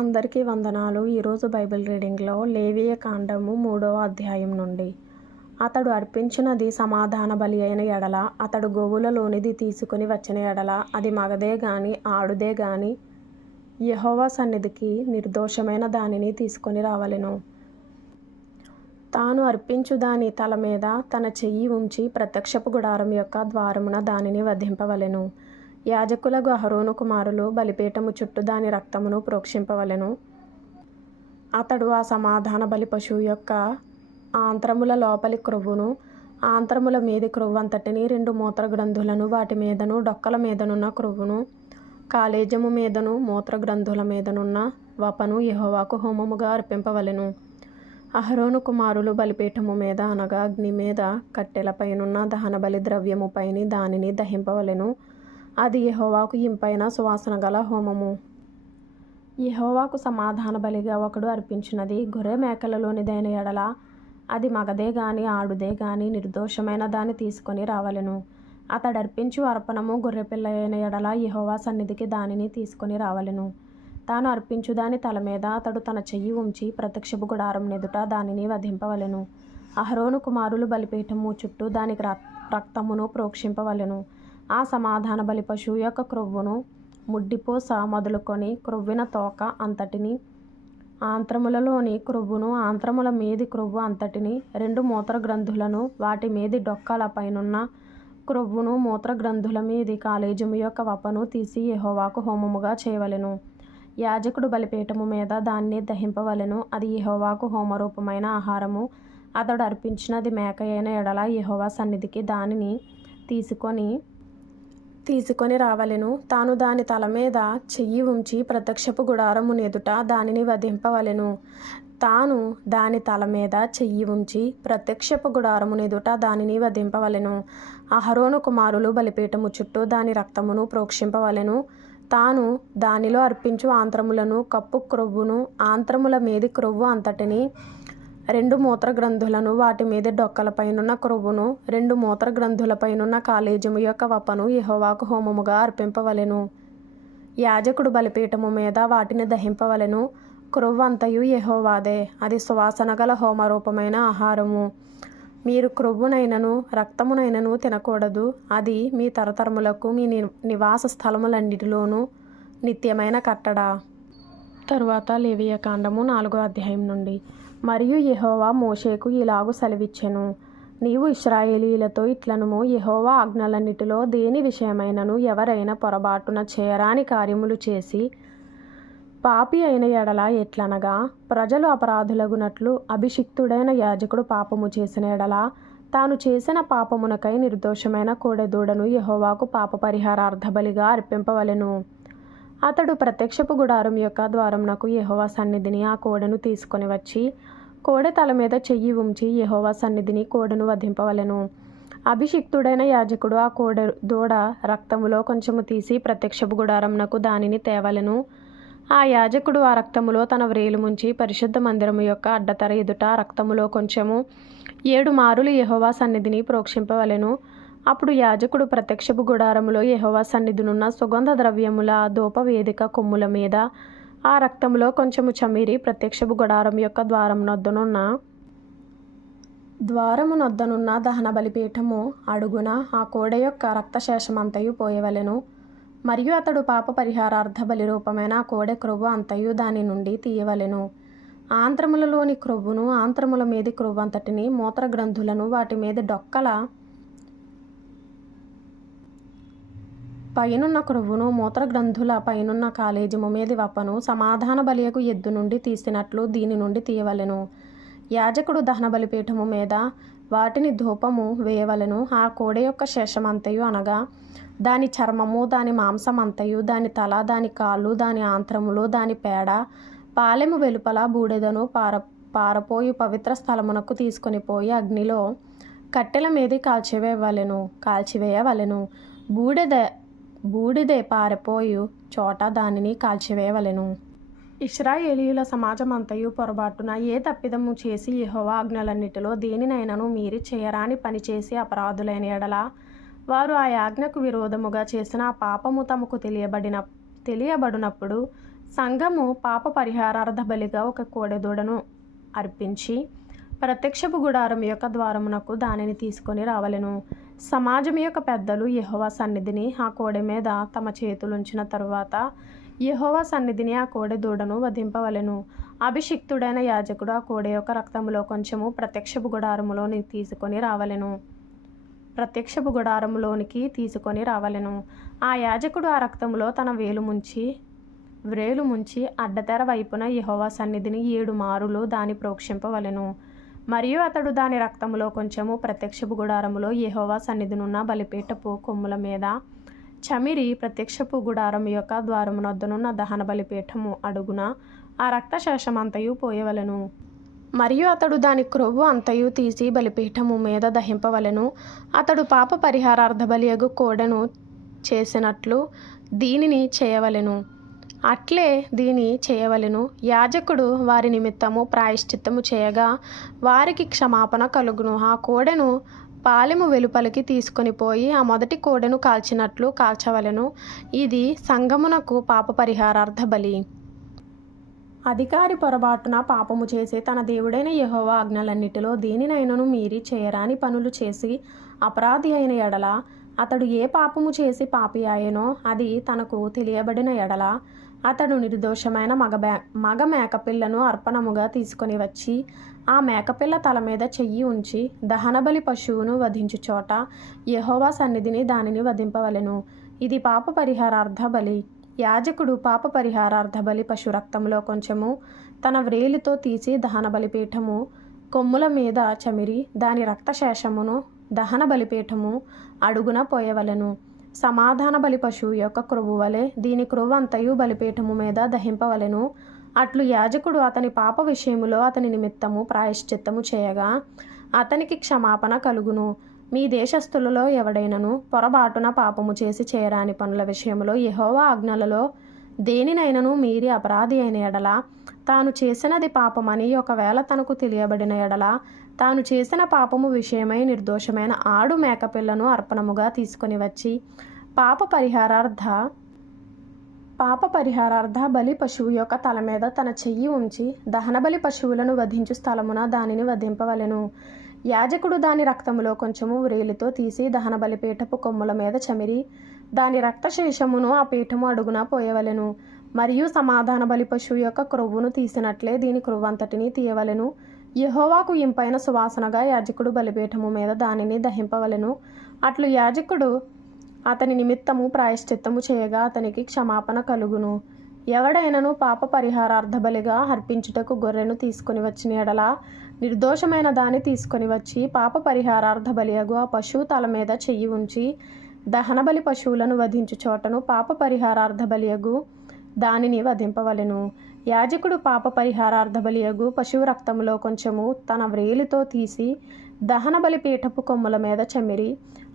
అందరికీ వందనాలు. ఈరోజు బైబిల్ రీడింగ్లో లేవియ కాండము 3వ అధ్యాయం నుండి. అతడు అర్పించినది సమాధాన బలి అయిన ఎడల, అతడు గోవులలోనిది తీసుకుని వచ్చిన ఎడల, అది మగదే గాని ఆడుదే గాని యెహోవా సన్నిధికి నిర్దోషమైన దానిని తీసుకొని రావలెను. తాను అర్పించు దాని తల మీద తన చెయ్యి ఉంచి ప్రత్యక్షపు గుడారం యొక్క ద్వారమున దానిని వధింపవలెను. యాజకులకు అహరోను కుమారులు బలిపీఠము చుట్టూ దాని రక్తమును ప్రోక్షింపవలెను. అతడు ఆ సమాధాన బలి పశువు యొక్క ఆంత్రముల లోపలి క్రొవ్వును, ఆంత్రముల మీది క్రొవ్వు అంతటిని, 2 మూత్ర గ్రంథులను, వాటి మీదను డొక్కల మీదనున్న క్రొవ్వును, కాలేజము మీదను మూత్ర గ్రంథుల మీదనున్న వపను యెహోవాకు హోమముగా అర్పింపవలెను. అహరోను కుమారులు బలిపీఠము మీద అనగా అగ్ని మీద కట్టెలపైనున్న దహన బలి ద్రవ్యము పైని దానిని దహింపవలెను. అది యెహోవాకు ఇంపైన సువాసన గల హోమము. యెహోవాకు సమాధాన బలిగా ఒకడు అర్పించినది గొర్రె మేకలలోనిదైన ఎడల, అది మగదే గాని ఆడుదే గాని నిర్దోషమైన దాన్ని తీసుకొని రావలెను. అతడు అర్పించు అర్పణము గొర్రెపిల్ల అయిన ఎడల యెహోవా సన్నిధికి దానిని తీసుకొని రావలెను. తాను అర్పించు దాని తల మీద అతడు తన చెయ్యి ఉంచి ప్రత్యక్షపు గుడారం ఎదుట దానిని వధింపవలెను. అహరోను కుమారులు బలిపీఠము చుట్టూ దానికి రక్తమును ప్రోక్షింపవలెను. ఆ సమాధాన బలి పశువు యొక్క క్రొవ్వును, ముడ్డిపోస మొదలుకొని క్రొవ్విన తోక అంతటిని, ఆంత్రములలోని క్రొవ్వును, ఆంత్రముల మీది క్రొవ్వు అంతటిని, 2 మూత్ర గ్రంథులను, వాటి మీది డొక్కల పైనున్న క్రొవ్వును, మూత్ర గ్రంథుల మీది కాలేజము యొక్క వపను తీసి యెహోవాకు హోమముగా చేయవలెను. యాజకుడు బలిపీఠము మీద దాన్ని దహింపవలెను. అది యెహోవాకు హోమరూపమైన ఆహారము. అతడు అర్పించినది మేక అయిన ఎడల యెహోవా సన్నిధికి దానిని తీసుకొని రావలెను. తాను దాని తల మీద చెయ్యి ఉంచి ప్రత్యక్షపు గుడారము ఎదుట దానిని వధింపవలెను. తాను దాని తల మీద చెయ్యి ఉంచి ప్రత్యక్షపు గుడారము ఎదుట దానిని వధింపవలెను. అహరోను కుమారులు బలిపీఠము చుట్టూ దాని రక్తమును ప్రోక్షింపవలెను. తాను దానిలో అర్పించు ఆంత్రములను, కప్పు క్రొవ్వును, ఆంత్రముల మీది క్రొవ్వు అంతటిని, 2 మూత్ర గ్రంథులను, వాటి మీద డొక్కలపైనున్న క్రొవ్వును, 2 మూత్ర గ్రంథులపైనున్న కాలేజము యొక్క వపను యెహోవాకు హోమముగా అర్పింపవలెను. యాజకుడు బలిపీఠము మీద వాటిని దహింపవలెను. క్రొవ్వు అంతయు యెహోవాదే. అది సువాసన గల హోమరూపమైన ఆహారము. మీరు క్రొవ్వునైనను రక్తమునైనను తినకూడదు. అది మీ తరతరములకు మీ నివాస స్థలములన్నిటిలోనూ నిత్యమైన కట్టడ. తరువాత లేవియ కాండము 4వ అధ్యాయం నుండి. మరియు యెహోవా మోషేకు ఇలాగు సెలవిచ్చెను. నీవు ఇశ్రాయేలీయులతో ఇట్లనుము, యెహోవా ఆజ్ఞలన్నిటిలో దేని విషయమైనను ఎవరైనా పొరబాటున చేయరాని కార్యములు చేసి పాపి అయిన ఎడల ఎట్లనగా, ప్రజలు అపరాధులగునట్లు అభిషిక్తుడైన యాజకుడు పాపము చేసిన ఎడల, తాను చేసిన పాపమునకై నిర్దోషమైన కోడెదూడను యెహోవాకు పాప పరిహారార్థ బలిగా అర్పింపవలెను. అతడు ప్రత్యక్షపు గుడారం యొక్క ద్వారమునకు యెహోవా సన్నిధిని ఆ కోడెను తీసుకొని వచ్చి, కోడె తల మీద చెయ్యి ఉంచి యెహోవా సన్నిధిని కోడెను వధింపవలెను. అభిషిక్తుడైన యాజకుడు ఆ కోడె దూడ రక్తములో కొంచెము తీసి ప్రత్యక్షపు గుడారమునకు దానిని తేవలెను. ఆ యాజకుడు ఆ రక్తములో తన వ్రేలు ముంచి పరిశుద్ధ మందిరము యొక్క అడ్డతర ఎదుట రక్తములో కొంచెము 7 మారులు యెహోవా సన్నిధిని ప్రోక్షింపవలెను. అప్పుడు యాజకుడు ప్రత్యక్షపు గుడారములో యెహోవా సన్నిధినున్న సుగంధ ద్రవ్యముల ధూపవేదిక కొమ్ముల మీద ఆ రక్తములో కొంచెము చమీరి ప్రత్యక్షపు గుడారం యొక్క ద్వారమునొద్దనున్న దహన బలిపీఠము అడుగున ఆ కోడె యొక్క రక్తశేషమంతయు పోయవలెను. మరియు అతడు పాప పరిహారార్థ బలి రూపమైన ఆ కోడె క్రొవ్వు అంతయు దాని నుండి తీయవలెను. ఆంత్రములలోని క్రొవ్వును, ఆంత్రముల మీది క్రొవ్వు అంతటిని, మూత్ర గ్రంథులను, వాటి మీద డొక్కల పైనున్న క్రొవ్వును, మూత్ర గ్రంథుల పైనున్న కాలేజము మీది వపను సమాధాన బలియకు ఎద్దు నుండి తీసినట్లు దీని నుండి తీయవలెను. యాజకుడు దహన బలిపీఠము మీద వాటిని ధూపము వేయవలెను. ఆ కోడె యొక్క శేషమంతయు అనగా దాని చర్మము, దాని మాంసమంతయు, దాని తల, దాని కాళ్ళు, దాని ఆంత్రములు, దాని పేడ, పాలెము వెలుపల బూడిదను పారపోయి పవిత్ర స్థలమునకు తీసుకొని పోయి అగ్నిలో కట్టెల మీద కాల్చివేయవలెను. బూడిదే పారిపోయు చోట దానిని కాల్చివేయవలెను. ఇశ్రాయేలీయుల సమాజమంతయు పొరబాటున ఏ తప్పిదము చేసి యెహోవా ఆజ్ఞలన్నిటిలో దేనినైనను మీరి చేయరాని పని చేసి అపరాధులైన ఎడల, వారు ఆ ఆజ్ఞకు విరోధముగా చేసిన ఆ పాపము తమకు తెలియబడినప్పుడు సంఘము పాప పరిహారార్థ బలిగా ఒక కోడెదూడను అర్పించి ప్రత్యక్షపు గుడారం యొక్క ద్వారమునకు దానిని తీసుకొని రావలెను. సమాజం యొక్క పెద్దలు యెహోవా సన్నిధిని ఆ కోడె మీద తమ చేతులుంచిన తరువాత యెహోవా సన్నిధిని ఆ కోడె దూడను వధింపవలెను. అభిషిక్తుడైన యాజకుడు ఆ కోడె యొక్క రక్తములో కొంచెము ప్రత్యక్షపు గుడారములోనికి తీసుకొని రావలెను. ఆ యాజకుడు ఆ రక్తములో తన వ్రేలు ముంచి అడ్డతెర వైపున యెహోవా సన్నిధిని 7 మారులు దాని ప్రోక్షింపవలెను. మరియు అతడు దాని రక్తములో కొంచెము ప్రత్యక్షపు గుడారములో యెహోవా సన్నిధినున్న బలిపీఠపు కొమ్ముల మీద చమిరి ప్రత్యక్షపు గుడారం యొక్క ద్వారమునొద్దనున్న దహన బలిపీఠము అడుగున ఆ రక్తశేషమంతయు పోయవలెను. మరియు అతడు దాని క్రొవ్వు అంతయు తీసి బలిపీఠము మీద దహింపవలెను. అతడు పాప పరిహారార్థ బలియగు కోడెను చేసినట్లు దీనిని చేయవలెను. అట్లే దీని చేయవలెను. యాజకుడు వారి నిమిత్తము ప్రాయశ్చిత్తము చేయగా వారికి క్షమాపణ కలుగును. ఆ కోడెను పాలెము వెలుపలికి తీసుకొని పోయి ఆ మొదటి కోడెను కాల్చినట్లు కాల్చవలెను. ఇది సంఘమునకు పాప పరిహారార్థ బలి. అధికారి పొరబాటున పాపము చేసి తన దేవుడైన యెహోవా ఆజ్ఞలన్నిటిలో దేనినైనను మీరి చేయరాని పనులు చేసి అపరాధి అయిన ఎడల, అతడు ఏ పాపము చేసి పాపి ఆయనో అది తనకు తెలియబడిన ఎడల, అతడు నిర్దోషమైన మగ మేకపిల్లను అర్పణముగా తీసుకొని వచ్చి ఆ మేకపిల్ల తల మీద చెయ్యి ఉంచి దహనబలి పశువును వధించు చోట యెహోవా సన్నిధిని దానిని వధింపవలెను. ఇది పాప పరిహారార్థ బలి. యాజకుడు పాప పరిహారార్థ బలి పశు రక్తంలో కొంచెము తన వ్రేలితో తీసి దహన బలిపీఠము కొమ్ముల మీద చమిరి దాని రక్తశేషమును దహన బలిపీఠము అడుగున పోయవలెను. సమాధాన బలి పశువు యొక్క క్రొవ్వు వలె దీని క్రొవ్వు అంతయు బలిపీఠము మీద దహింపవలెను. అట్లు యాజకుడు అతని పాప విషయములో అతని నిమిత్తము ప్రాయశ్చిత్తము చేయగా అతనికి క్షమాపణ కలుగును. మీ దేశస్థులలో ఎవడైనను పొరబాటున పాపము చేసి చేయరాని పనుల విషయములో యెహోవా ఆజ్ఞలలో దేనినైనను మీరి అపరాధి అయిన ఎడల, తాను చేసినది పాపమని ఒకవేళ తనకు తెలియబడిన ఎడల, తాను చేసిన పాపము విషయమై నిర్దోషమైన ఆడు మేకపిల్లను అర్పణముగా తీసుకొని వచ్చి పాప పరిహారార్థ బలి పశువు యొక్క తల మీద తన చెయ్యి ఉంచి దహనబలి పశువులను వధించు స్థలమున దానిని వధింపవలెను. యాజకుడు దాని రక్తములో కొంచెము వ్రేలితో తీసి దహన బలిపీఠపు కొమ్ముల మీద చమిరి దాని రక్తశేషమును ఆ పీఠము అడుగున పోయవలెను. మరియు సమాధాన బలి పశువు యొక్క క్రొవ్వును తీసినట్లే దీని క్రొవ్వంతటిని తీయవలెను. యెహోవాకు ఇంపైన సువాసనగా యాజకుడు బలిపీఠము మీద దానిని దహింపవలెను. అట్లు యాజకుడు అతని నిమిత్తము ప్రాయశ్చిత్తము చేయగా అతనికి క్షమాపణ కలుగును. ఎవడైనను పాప పరిహారార్థ బలిగా అర్పించుటకు గొర్రెను తీసుకొని వచ్చిన ఎడల, నిర్దోషమైన దాన్ని తీసుకొని వచ్చి పాప పరిహారార్థ బలియగు ఆ పశువు తల మీద చెయ్యి ఉంచి దహనబలి పశువులను వధించు చోటను పాప పరిహారార్థ బలియగు దానిని వధింపవలెను. యాజకుడు పాప పరిహారార్థ బలియగు పశువు రక్తములో కొంచెము తన వ్రేలితో తీసి దహన బలి పీఠపు కొమ్ముల మీద చమిరి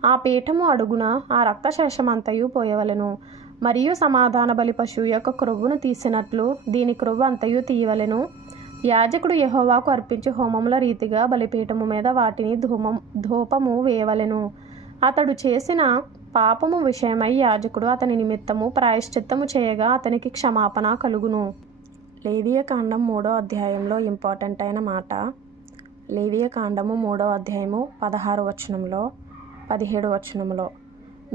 ఆ పీఠము అడుగున ఆ రక్తశేషమంతయు పోయవలెను. మరియు సమాధాన బలి పశువు యొక్క క్రొవ్వును తీసినట్లు దీని క్రొవ్వు అంతయు తీయవలెను. యాజకుడు యెహోవాకు అర్పించు హోమముల రీతిగా బలిపీఠము మీద వాటిని ధూపము వేయవలెను. అతడు చేసిన పాపము విషయమై యాజకుడు అతని నిమిత్తము ప్రాయశ్చిత్తము చేయగా అతనికి క్షమాపణ కలుగును. లేవియకాండం 3వ అధ్యాయంలో ఇంపార్టెంట్ అయిన మాట. లేవియకాండము 3వ అధ్యాయము 16వ వచనంలో 17వ వచనంలో,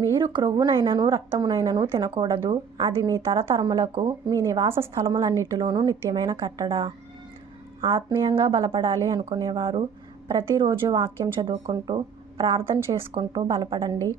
మీరు క్రొవ్వునైనను రక్తమునైనను తినకూడదు, అది మీ తరతరములకు మీ నివాస స్థలములన్నిటిలోనూ నిత్యమైన కట్టడ. ఆత్మీయంగా బలపడాలి అనుకునేవారు ప్రతిరోజు వాక్యం చదువుకుంటూ ప్రార్థన చేసుకుంటూ బలపడండి.